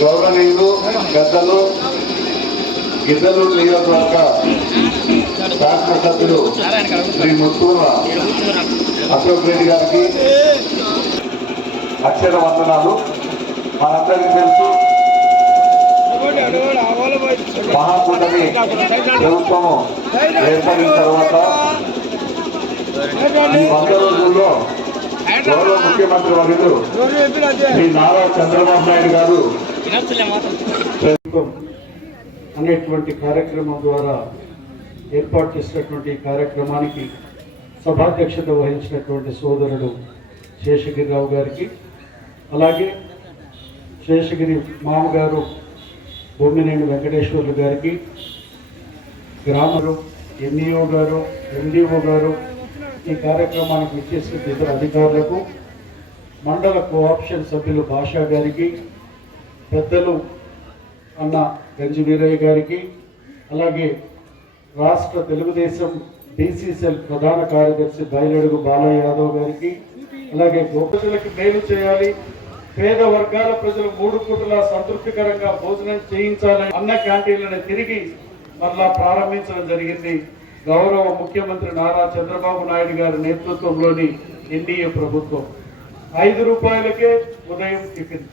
గౌరవనీయులు పెద్దలు గిద్దలు నియోజకవర్గ శాసనసభ్యులు శ్రీ ముత్తూర అశోక్ రెడ్డి గారికి అక్షర వందనాలు. మనందరికీ తెలుసు మహాకూటమి ప్రభుత్వము ఏర్పడిన తర్వాత ఈ వంద రోజుల్లో గౌరవ ముఖ్యమంత్రి వర్యులు శ్రీ నారా చంద్రబాబు నాయుడు గారు అనేటువంటి కార్యక్రమం ద్వారా ఏర్పాటు చేసినటువంటి ఈ కార్యక్రమానికి సభాధ్యక్షత వహించినటువంటి సోదరుడు శేషగిరిరావు గారికి అలాగే శేషగిరి మామగారు బొమ్మినేని వెంకటేశ్వర్లు గారికి గ్రామరు ఎంఈఓ గారు ఎండిఓ గారు ఈ కార్యక్రమానికి ఇచ్చేసిన ఇతర అధికారులకు మండల కోఆప్షన్ సభ్యులు భాషా గారికి పెద్దలు అన్న గంజి వీరయ్య గారికి అలాగే రాష్ట్ర తెలుగుదేశం బీసీసీఎల్ ప్రధాన కార్యదర్శి బయలడుగు బాలయ్య యాదవ్ గారికి అలాగే గోపతులకి మేలు చేయాలి. పేద వర్గాల ప్రజలు మూడు పూటల సంతృప్తికరంగా భోజనం చేయించాలని అన్న క్యాంటీన్లను తిరిగి మరలా ప్రారంభించడం జరిగింది. గౌరవ ముఖ్యమంత్రి నారా చంద్రబాబు నాయుడు గారి నేతృత్వంలోని ఎన్డీఏ ప్రభుత్వం. ఐదు రూపాయలకే ఉదయం టిఫిన్.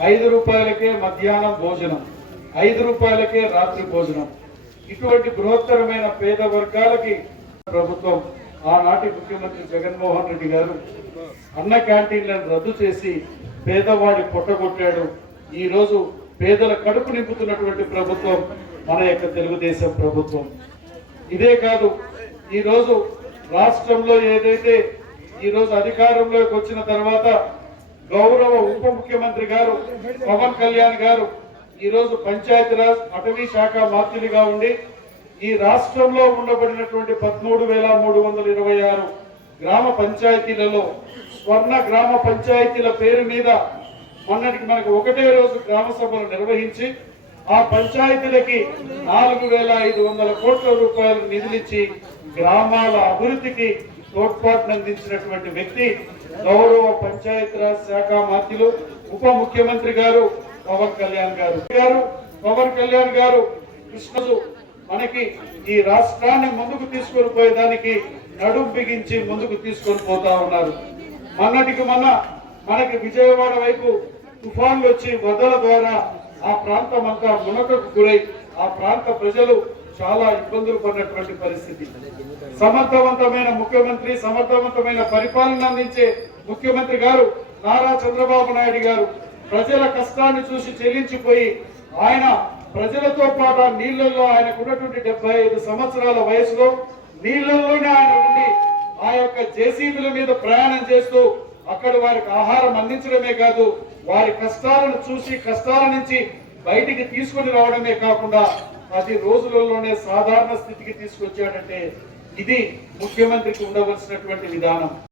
ఐదు రూపాయలకే మధ్యాహ్నం భోజనం ఐదు రూపాయలకే రాత్రి భోజనం. ఇటువంటి బృహత్తరమైన పేద వర్గాలకి ప్రభుత్వం ఆనాటి ముఖ్యమంత్రి జగన్మోహన్ రెడ్డి గారు అన్న క్యాంటీన్లను రద్దు చేసి పేదవాడి పొట్టగొట్టాడు. ఈరోజు పేదల కడుపు నింపుతున్నటువంటి ప్రభుత్వం మన యొక్క తెలుగుదేశం ప్రభుత్వం. ఇదే కాదు ఈరోజు రాష్ట్రంలో ఏదైతే ఈరోజు అధికారంలోకి వచ్చిన తర్వాత గౌరవ ఉప ముఖ్యమంత్రి గారు పవన్ కళ్యాణ్ గారు ఈ రోజు పంచాయతీరాజ్ అటవీ శాఖ మాత్రులుగా ఉండి ఈ రాష్ట్రంలో ఉండబడినటువంటి పదమూడు వేల మూడు వందల ఇరవై ఆరు గ్రామ పంచాయతీలలో స్వర్ణ గ్రామ పంచాయతీల పేరు మీద మొన్నటికి మనకు ఒకటే రోజు గ్రామ సభలు నిర్వహించి ఆ పంచాయతీలకి నాలుగు వేల ఐదు వందల కోట్ల రూపాయలు నిధులిచ్చి గ్రామాల అభివృద్ధికి తోడ్పాటును అందించినటువంటి వ్యక్తి గౌరవ పంచాయతీరాజ్ శాఖ మంత్రులు ఉప ముఖ్యమంత్రి గారు పవన్ కళ్యాణ్ గారు. గారు పవన్ కళ్యాణ్ గారు కృష్ణుడు మనకి ఈ రాష్ట్రాన్ని ముందుకు తీసుకొని పోయేదానికి నడుం బిగించి ముందుకు తీసుకొని పోతా ఉన్నారు. మొన్నటికి మొన్న మనకి విజయవాడ వైపు తుఫాన్లు వచ్చి వదల ద్వారా ఆ ప్రాంతం అంతా మునకకు గురై ఆ ప్రాంత ప్రజలు చాలా ఇబ్బందులు పడినటువంటి పరిస్థితి. సమర్థవంతమైన ముఖ్యమంత్రి సమర్థవంతమైన పరిపాలన అందించే ముఖ్యమంత్రి గారు నారా చంద్రబాబు నాయుడు గారు ప్రజల కష్టాన్ని చూసి చెల్లించిపోయి ఆయన ప్రజలతో పాటు నీళ్ళలో ఆయనకు ఉన్నటువంటి డెబ్బై ఐదు సంవత్సరాల వయసులో నీళ్ళలోనే ఆయన ఉండి ఆ యొక్క జేసీబీల మీద ప్రయాణం చేస్తూ అక్కడ వారికి ఆహారం అందించడమే కాదు వారి కష్టాలను చూసి కష్టాల నుంచి బయటికి తీసుకొని రావడమే కాకుండా పది రోజులలోనే సాధారణ స్థితికి తీసుకొచ్చాడంటే ఇది ముఖ్యమంత్రికి ఉండవలసినటువంటి విధానం.